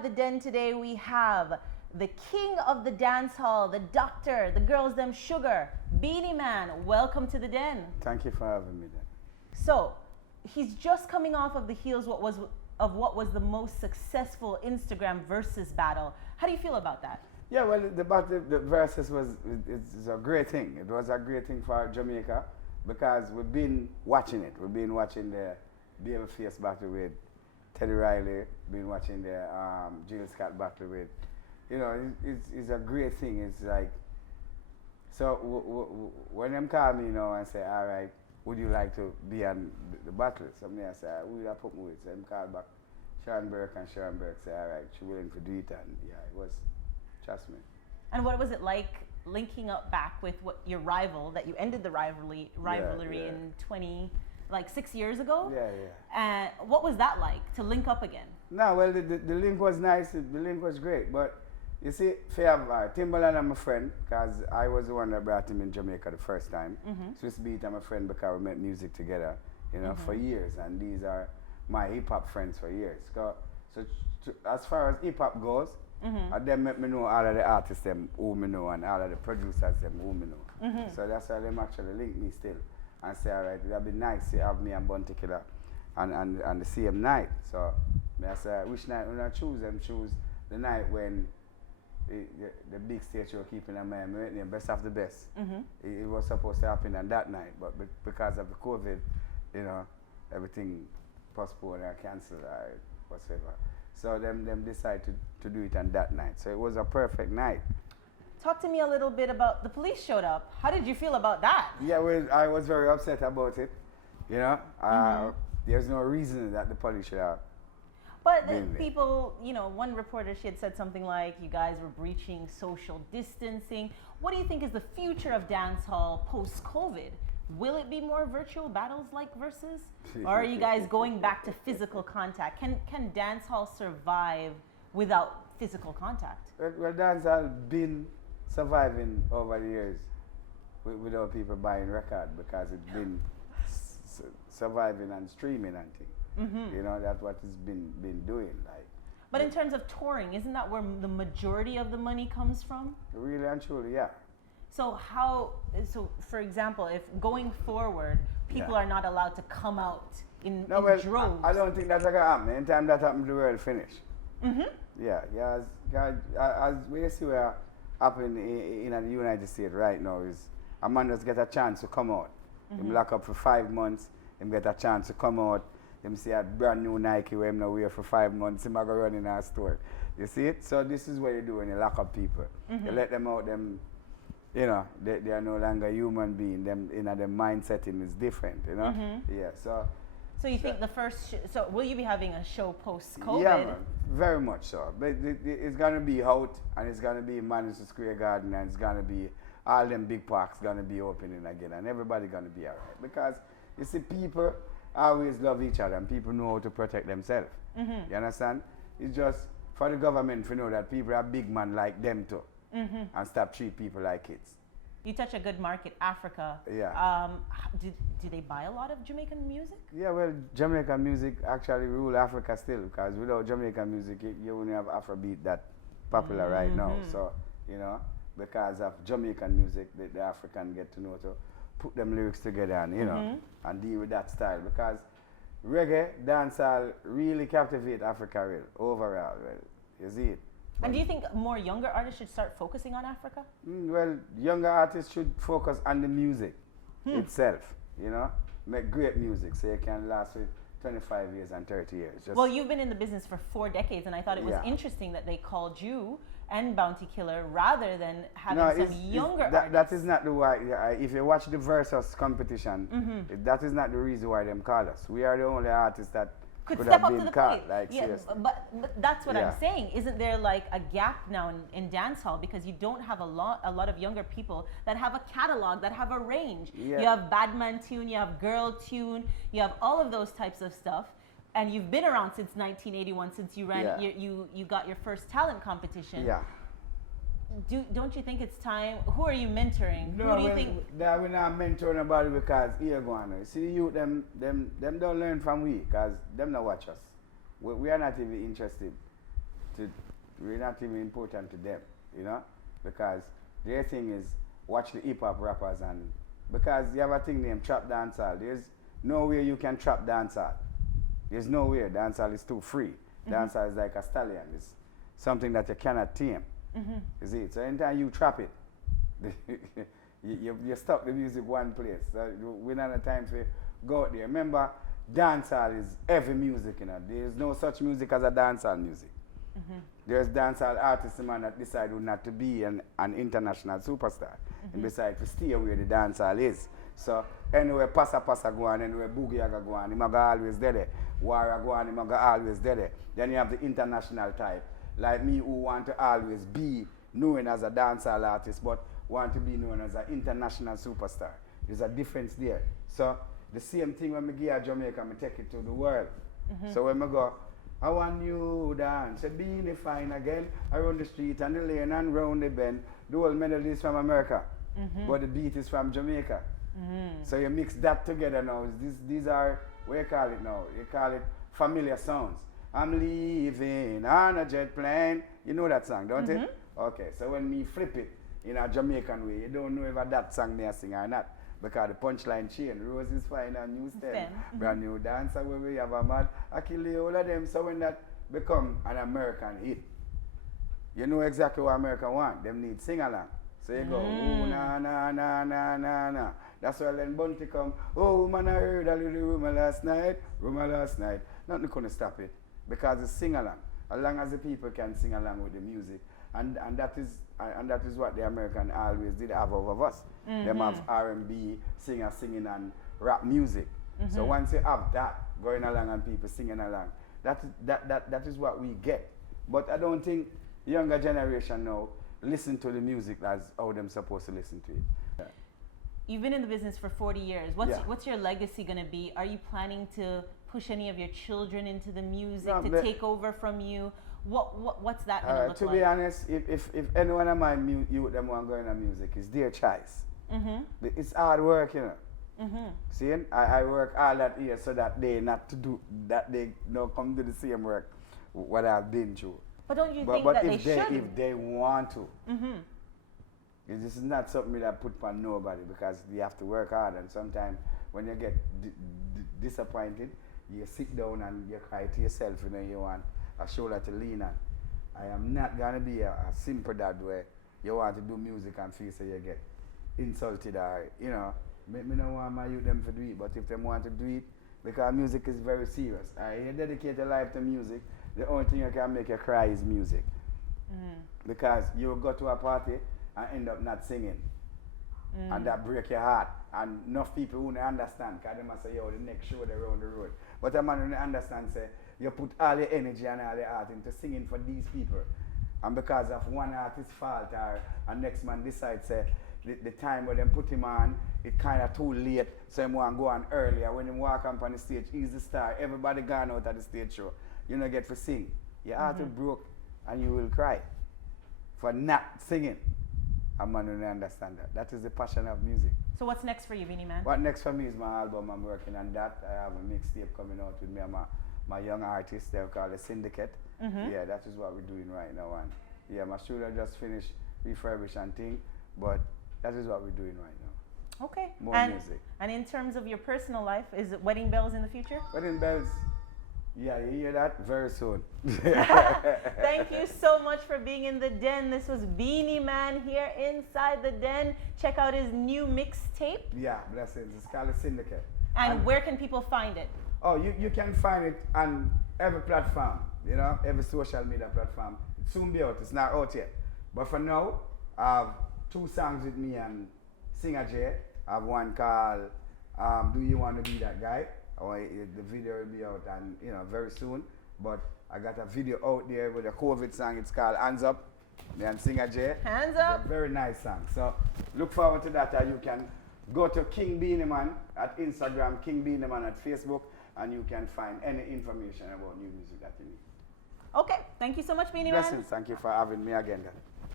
inside the den today, we have the king of the dance hall, the doctor, the girls them sugar, Beenie Man. Welcome to the den. Thank you for having me then. So, he's just coming off of the heels what was the most successful Instagram versus battle. How do you feel about that? Yeah, well, the versus it's a great thing. It was a great thing for Jamaica because we've been watching it. We've been watching the Babyface battle with Teddy Riley, been watching the Jill Scott battle with, you know, it's a great thing. It's like, so when them call me, you know, and say, all right, would you like to be on the battle? So me I say, who will I put me with? So them call back Sharon Burke, and Sharon Burke say, all right, she willing to do it, and yeah, it was, trust me. And what was it like linking up back with what your rival that you ended the rivalry in 6 years ago? Yeah, yeah. And what was that like to link up again? No, well, the link was nice. The link was great, but you see, Timbaland, I'm a friend because I was the one that brought him in Jamaica the first time. Swiss Beat, I'm a friend because we made music together, you know, for years, and these are my hip hop friends for years. So as far as hip hop goes, them make me know all of the artists them who me know and all of the producers them who me know. So that's why them actually link me still and say, all right, it'd be nice to have me and Bounty Killer and the same night. So I say, which night when I choose them, choose the night when the big stage show keeping in Miami, the best of the best. It was supposed to happen on that night, but because of the COVID, you know, everything postponed or cancelled or whatever. So them decided to do it on that night. So it was a perfect night. Talk to me a little bit about the police showed up. How did you feel about that? Yeah, well, I was very upset about it. You know, there's no reason that the police should have. But people, you know, one reporter, she had said something like, you guys were breaching social distancing. What do you think is the future of dancehall post-COVID? Will it be more virtual battles like versus? Or are you guys going back to physical contact? Can dancehall survive without physical contact? Well, dancehall been surviving over the years without people buying record because it's been surviving and streaming and things. You know, that's what it's been doing. Like, but in terms of touring, isn't that where the majority of the money comes from? Really and truly, yeah. So for example, if going forward, people are not allowed to come out in droves. I don't think that's going to happen. Anytime that happens, the world finish. Yeah, as we see what happening in the United States right now is a man just get a chance to come out. Him lock up for 5 months, him get a chance to come out. Him see a brand new Nike where him now wear for 5 months, him go run in our store. You see it? So this is what you do when you lock up people. You let them out, them, you know, they are no longer human beings. Them, you know, their mind setting is different, you know? Yeah, so you think the first, so will you be having a show post-COVID? Yeah, man, very much so. But it's going to be out, and it's going to be in Madison Square Garden, and it's going to be, all them big parks going to be opening again, and everybody going to be all right. Because, you see, people always love each other, and people know how to protect themselves. You understand? It's just for the government to know that people are big man like them too, and stop treat people like kids. You touch a good market, Africa. Yeah. Do they buy a lot of Jamaican music? Yeah, well, Jamaican music actually rule Africa still, because without Jamaican music, you only have Afrobeat that popular right now. So, you know, because of Jamaican music, the African get to know to put them lyrics together and, you know, and deal with that style. Because reggae, dancehall really captivate Africa real, overall. Well, you see it. And do you think more younger artists should start focusing on Africa? Well, younger artists should focus on the music itself, you know? Make great music so it can last for 25 years and 30 years. Well, you've been in the business for 4 decades, and I thought it was interesting that they called you and Bounty Killer rather than having some younger artists. That is not the why. If you watch the Versus competition, that is not the reason why them call us. We are the only artists that could step have up been to the caught. plate. Like, yeah, seriously. but that's what I'm saying. Isn't there like a gap now in dancehall because you don't have a lot of younger people that have a catalog, that have a range. You have Badman Tune, you have Girl Tune, you have all of those types of stuff. And you've been around since 1981, since you ran, you got your first talent competition. Yeah. Don't you think it's time? Who are you mentoring? No, Who do you think? We're not mentoring nobody because here go on. See the youth, them don't learn from we because them not watch us. We are not even interested we're not even important to them, you know, because their thing is watch the hip hop rappers, and because you have a thing named trap dancehall. There's nowhere you can trap dancehall. There's nowhere. Dancehall is too free. Dancehall is like a stallion. It's something that you cannot tame. You see? So anytime you trap it, you stop the music one place. So we don't have time to go out there. Remember, dancehall is every music, you know. There's no such music as a dancehall music. There's dancehall artists, man, that decide not to be an international superstar and decide to stay where the dancehall is. So anywhere passa go on, anywhere boogie go on, him always there. Warrior go on, him always there. Then you have the international type, like me, who want to always be known as a dancehall artist, but want to be known as an international superstar. There's a difference there. So the same thing when I get to Jamaica, I take it to the world. So when I go, I want you dance, Beenie fine again, around the street and the lane and round the bend. The whole melody is from America, but the beat is from Jamaica. So you mix that together now. These are, what you call it now? You call it familiar sounds. I'm leaving on a jet plane. You know that song, don't you? Okay, so when me flip it in a Jamaican way, you don't know if that song they sing or not. Because the punchline chain, Rose is fine and new stem. Brand new dancer where we have a mad. I kill the all of them. So when that become an American hit, you know exactly what America want. Them need sing along. So you go, oh na na na na na na. That's why when Bunty come, oh man, I heard a little rumor last night. Nothing gonna stop it. Because it's sing along. As long as the people can sing along with the music. And that is what the American always did have over us. Them have R&B, singers singing and rap music. So once you have that going along and people singing along, that is what we get. But I don't think younger generation now listen to the music as how them supposed to listen to it. Yeah. You've been in the business for 40 years. What's your legacy going to be? Are you planning to push any of your children into the music to take over from you? What's that going to look like? To be honest, if any one of my youth them want to go into music, it's their choice. It's hard work, you know. See, I work all that year so that they don't come to the same work what I've been through. But don't you think that they should? If they want to, this is not something that I put on nobody, because you have to work hard, and sometimes when you get disappointed, you sit down and you cry to yourself, you know, you want a shoulder to lean on. I am not going to be a simple dad where you want to do music and feel so you get insulted, or, you know, me don't want my youth them to do it, but if they want to do it, because music is very serious. You dedicate your life to music, the only thing that can make you cry is music. Because you go to a party and end up not singing. And that break your heart. And enough people who don't understand, because they must say, yo, the next show they're on the road. But a man who don't understand, say, you put all your energy and all your heart into singing for these people. And because of one artist's fault, or a next man decides, say, the time where they put him on, it's kind of too late, so he want to go on earlier. When he walk up on the stage, he's the star. Everybody gone out at the stage show. You don't get to sing. Your heart will broke and you will cry for not singing. A man who don't understand that. That is the passion of music. So what's next for you, Beenie Man? What next for me is my album. I'm working on that. I have a mixtape coming out with me and my young artist. They're called the Syndicate. Yeah, that is what we're doing right now. And yeah, my studio just finished refurbish and thing, but that is what we're doing right now. Okay. More music. And in terms of your personal life, is it wedding bells in the future? Wedding bells. Yeah, you hear that? Very soon. Thank you so much for being in the den. This was Beenie Man here inside the den. Check out his new mixtape. Yeah, blessings. It's called the Syndicate. And where can people find it? Oh, you can find it on every platform, you know, every social media platform. It soon be out. It's not out yet. But for now, I have 2 songs with me and Singer J. I have one called Do You Want to Be That Guy? The video will be out and, you know, very soon. But I got a video out there with a COVID song. It's called Hands Up. Me and Singer J. Hands Up. It's a very nice song. So look forward to that. You can go to King Beenie Man at Instagram, King Beenie Man at Facebook, and you can find any information about new music that you need. Okay. Thank you so much, Beenie Man. Blessings. Thank you for having me again.